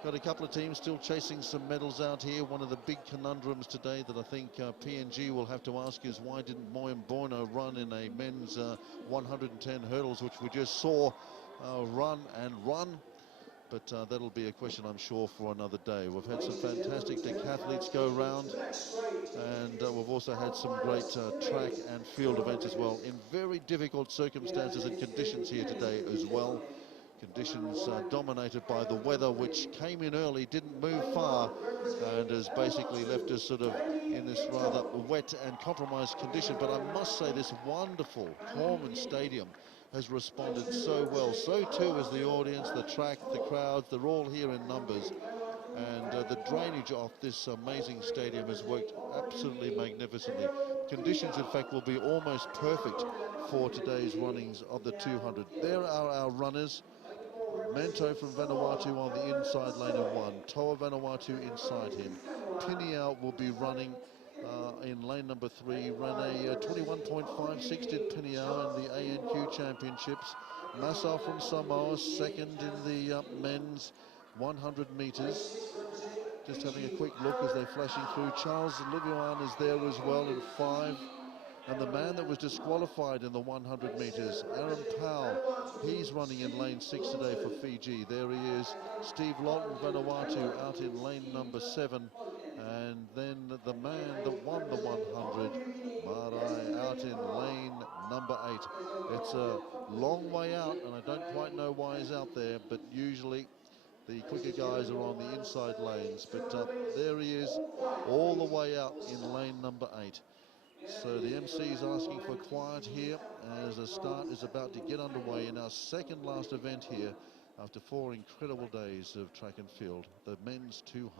Got a couple of teams still chasing some medals out here. One of the big conundrums today that I think PNG will have to ask is, why didn't Moyen Borno run in a men's 110 hurdles, which we just saw run and run? But that'll be a question, I'm sure, for another day. We've had some fantastic decathletes go round, and we've also had some great track and field events as well, in very difficult circumstances and conditions here today as well. Conditions dominated by the weather, which came in early, didn't move far, and has basically left us sort of in this rather wet and compromised condition. But I must say, this wonderful Corman Stadium has responded so well. So too is the audience, the track, the crowds. They're all here in numbers. And the drainage off this amazing stadium has worked absolutely magnificently. Conditions, in fact, will be almost perfect for today's runnings of the 200. There are our runners. Mento from Vanuatu on the inside lane in 1. Toa Vanuatu inside him. Piniao will be running in lane number 3. Ran a 21.56 did Piniao in the ANQ Championships. Nassau from Samoa, second in the men's 100 metres. Just having a quick look as they're flashing through. Charles Livian is there as well in 5. And the man that was disqualified in the 100 metres, Aaron Powell, he's running in lane 6 today for Fiji. There he is. Steve Lawton, Vanuatu, out in lane number 7. And then the man that won the 100, Marai, out in lane number 8. It's a long way out, and I don't quite know why he's out there, but usually the quicker guys are on the inside lanes. But there he is, all the way out in lane number 8. So the MC is asking for quiet here as the start is about to get underway in our second last event here after 4 incredible days of track and field, the men's 200.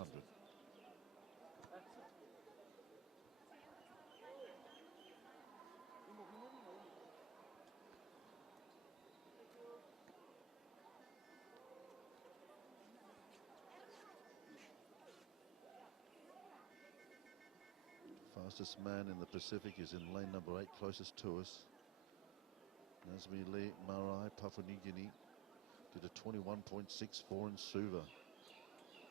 Fastest man in the Pacific is in lane number 8, closest to us. Nazmi Lee Marai, Papua New Guinea, did a 21.64 in Suva.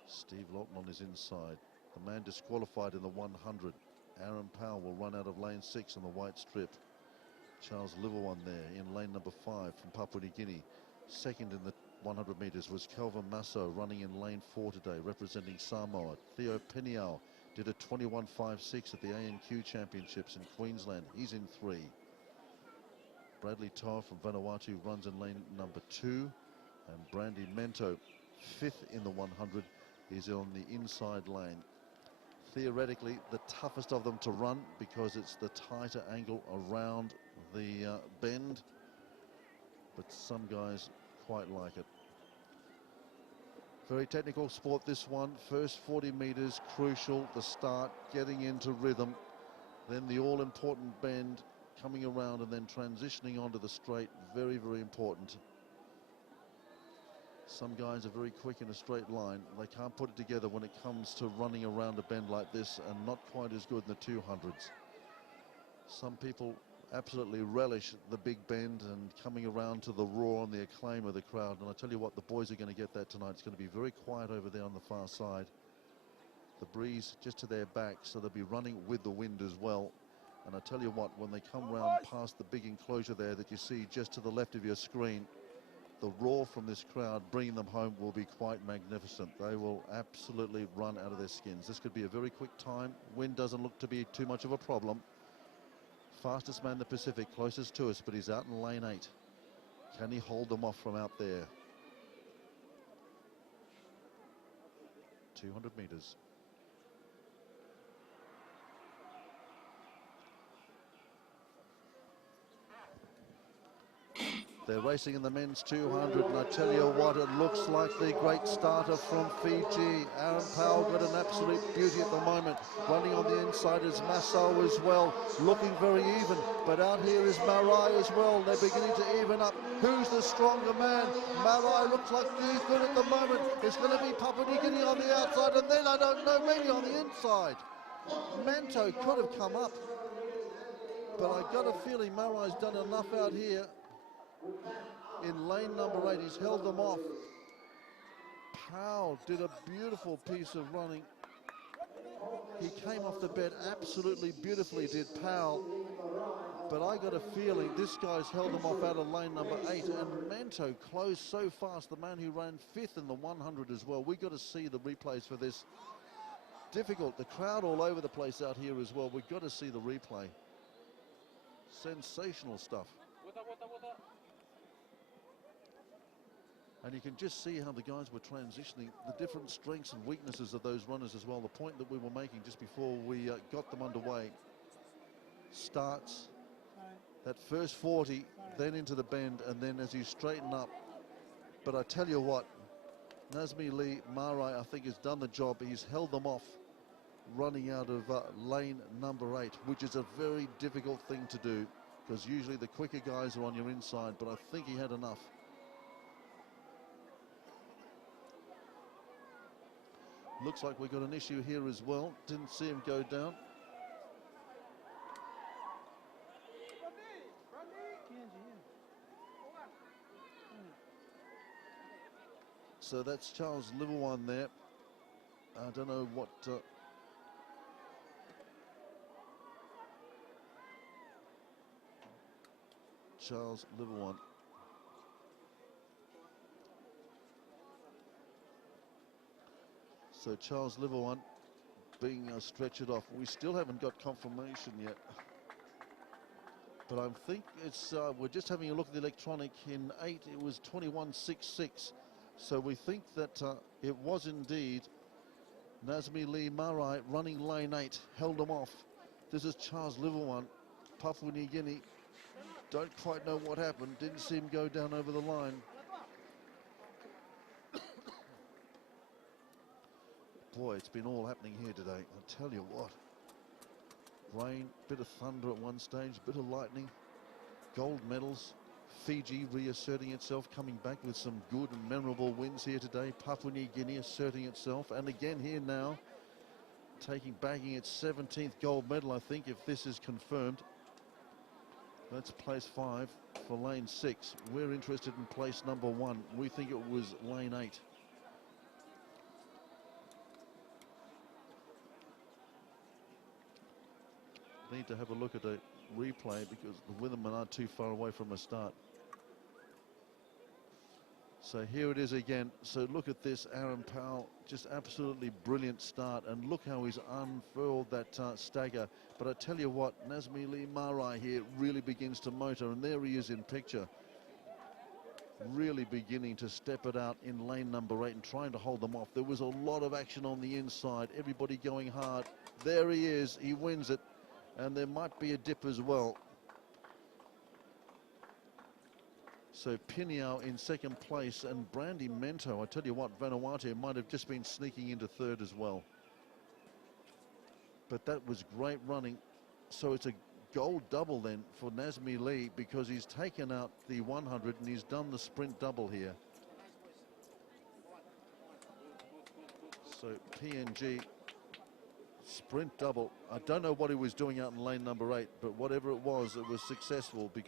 Steve Lawton on his inside. The man disqualified in the 100. Aaron Powell will run out of lane 6 on the white strip. Charles Liverone there in lane number 5 from Papua New Guinea. Second in the 100 metres was Kelvin Masso running in lane 4 today, representing Samoa. Theo Penial did a 21.56 at the ANQ Championships in Queensland. He's in 3. Bradley Toa from Vanuatu runs in lane number 2. And Brandy Mento, 5th in the 100, is on the inside lane. Theoretically, the toughest of them to run because it's the tighter angle around the bend. But some guys quite like it. Very technical sport, this one. First 40 metres, crucial. The start, getting into rhythm. Then the all-important bend, coming around and then transitioning onto the straight. Very, very important. Some guys are very quick in a straight line. They can't put it together when it comes to running around a bend like this, and not quite as good in the 200s. Some people absolutely relish the big bend and coming around to the roar and the acclaim of the crowd. And I tell you what, the boys are going to get that tonight. It's going to be very quiet over there on the far side. The breeze just to their back, so they'll be running with the wind as well. And I tell you what, when they come round past the big enclosure there that you see just to the left of your screen, the roar from this crowd bringing them home will be quite magnificent. They will absolutely run out of their skins. This could be a very quick time. Wind doesn't look to be too much of a problem. Fastest man in the Pacific, closest to us, but he's out in lane 8. Can he hold them off from out there? 200 metres. They're racing in the men's 200, and I tell you what, it looks like the great starter from Fiji. Aaron Powell got an absolute beauty at the moment. Running on the inside is Masso as well, looking very even. But out here is Marai as well. They're beginning to even up. Who's the stronger man? Marai looks like he's good at the moment. It's going to be Papua New Guinea on the outside, and then I don't know, maybe on the inside. Mento could have come up, but I got a feeling Marai's done enough out here. In lane number 8, he's held them off. Powell did a beautiful piece of running. He came off the bed absolutely beautifully, did Powell. But I got a feeling this guy's held them off out of lane number 8. And Mento closed so fast, the man who ran 5th in the 100 as well. We've got to see the replays for this. Difficult. The crowd all over the place out here as well. We've got to see the replay. Sensational stuff. And you can just see how the guys were transitioning, the different strengths and weaknesses of those runners as well. The point that we were making just before we got them underway. Starts that first 40, then into the bend, and then as you straighten up. But I tell you what, Nazmi Lee Marai, I think, has done the job. He's held them off running out of lane number 8, which is a very difficult thing to do, because usually the quicker guys are on your inside, but I think he had enough. Looks like we got an issue here as well. Didn't see him go down. So that's Charles Liverone there. I don't know what... Charles Liverone. So Charles Liverone being stretchered off. We still haven't got confirmation yet. But I think it's, we're just having a look at the electronic. In 8, it was 21.66. So we think that it was indeed Nazmi Lee Marai running lane 8, held them off. This is Charles Liverone, Papua New Guinea. Don't quite know what happened, didn't see him go down over the line. Boy, it's been all happening here today, I tell you what. Rain, bit of thunder at one stage, bit of lightning, gold medals. Fiji reasserting itself, coming back with some good and memorable wins here today. Papua New Guinea asserting itself, and again here now, bagging its 17th gold medal, I think, if this is confirmed. That's place 5 for lane 6. We're interested in place number 1. We think it was lane 8. Need to have a look at a replay because the Withermen aren't too far away from a start. So here it is again. So look at this, Aaron Powell, just absolutely brilliant start, and look how he's unfurled that stagger. But I tell you what, Nazmi Lee Marai here really begins to motor, and there he is in picture. Really beginning to step it out in lane number 8 and trying to hold them off. There was a lot of action on the inside, everybody going hard. There he is, he wins it, and there might be a dip as well. So Piniao in second place, and Brandy Mento, I tell you what, Vanuatu might have just been sneaking into third as well. But that was great running. So it's a gold double then for Nazmi Lee, because he's taken out the 100 and he's done the sprint double here. So PNG sprint double. I don't know what he was doing out in lane number 8, but whatever it was successful because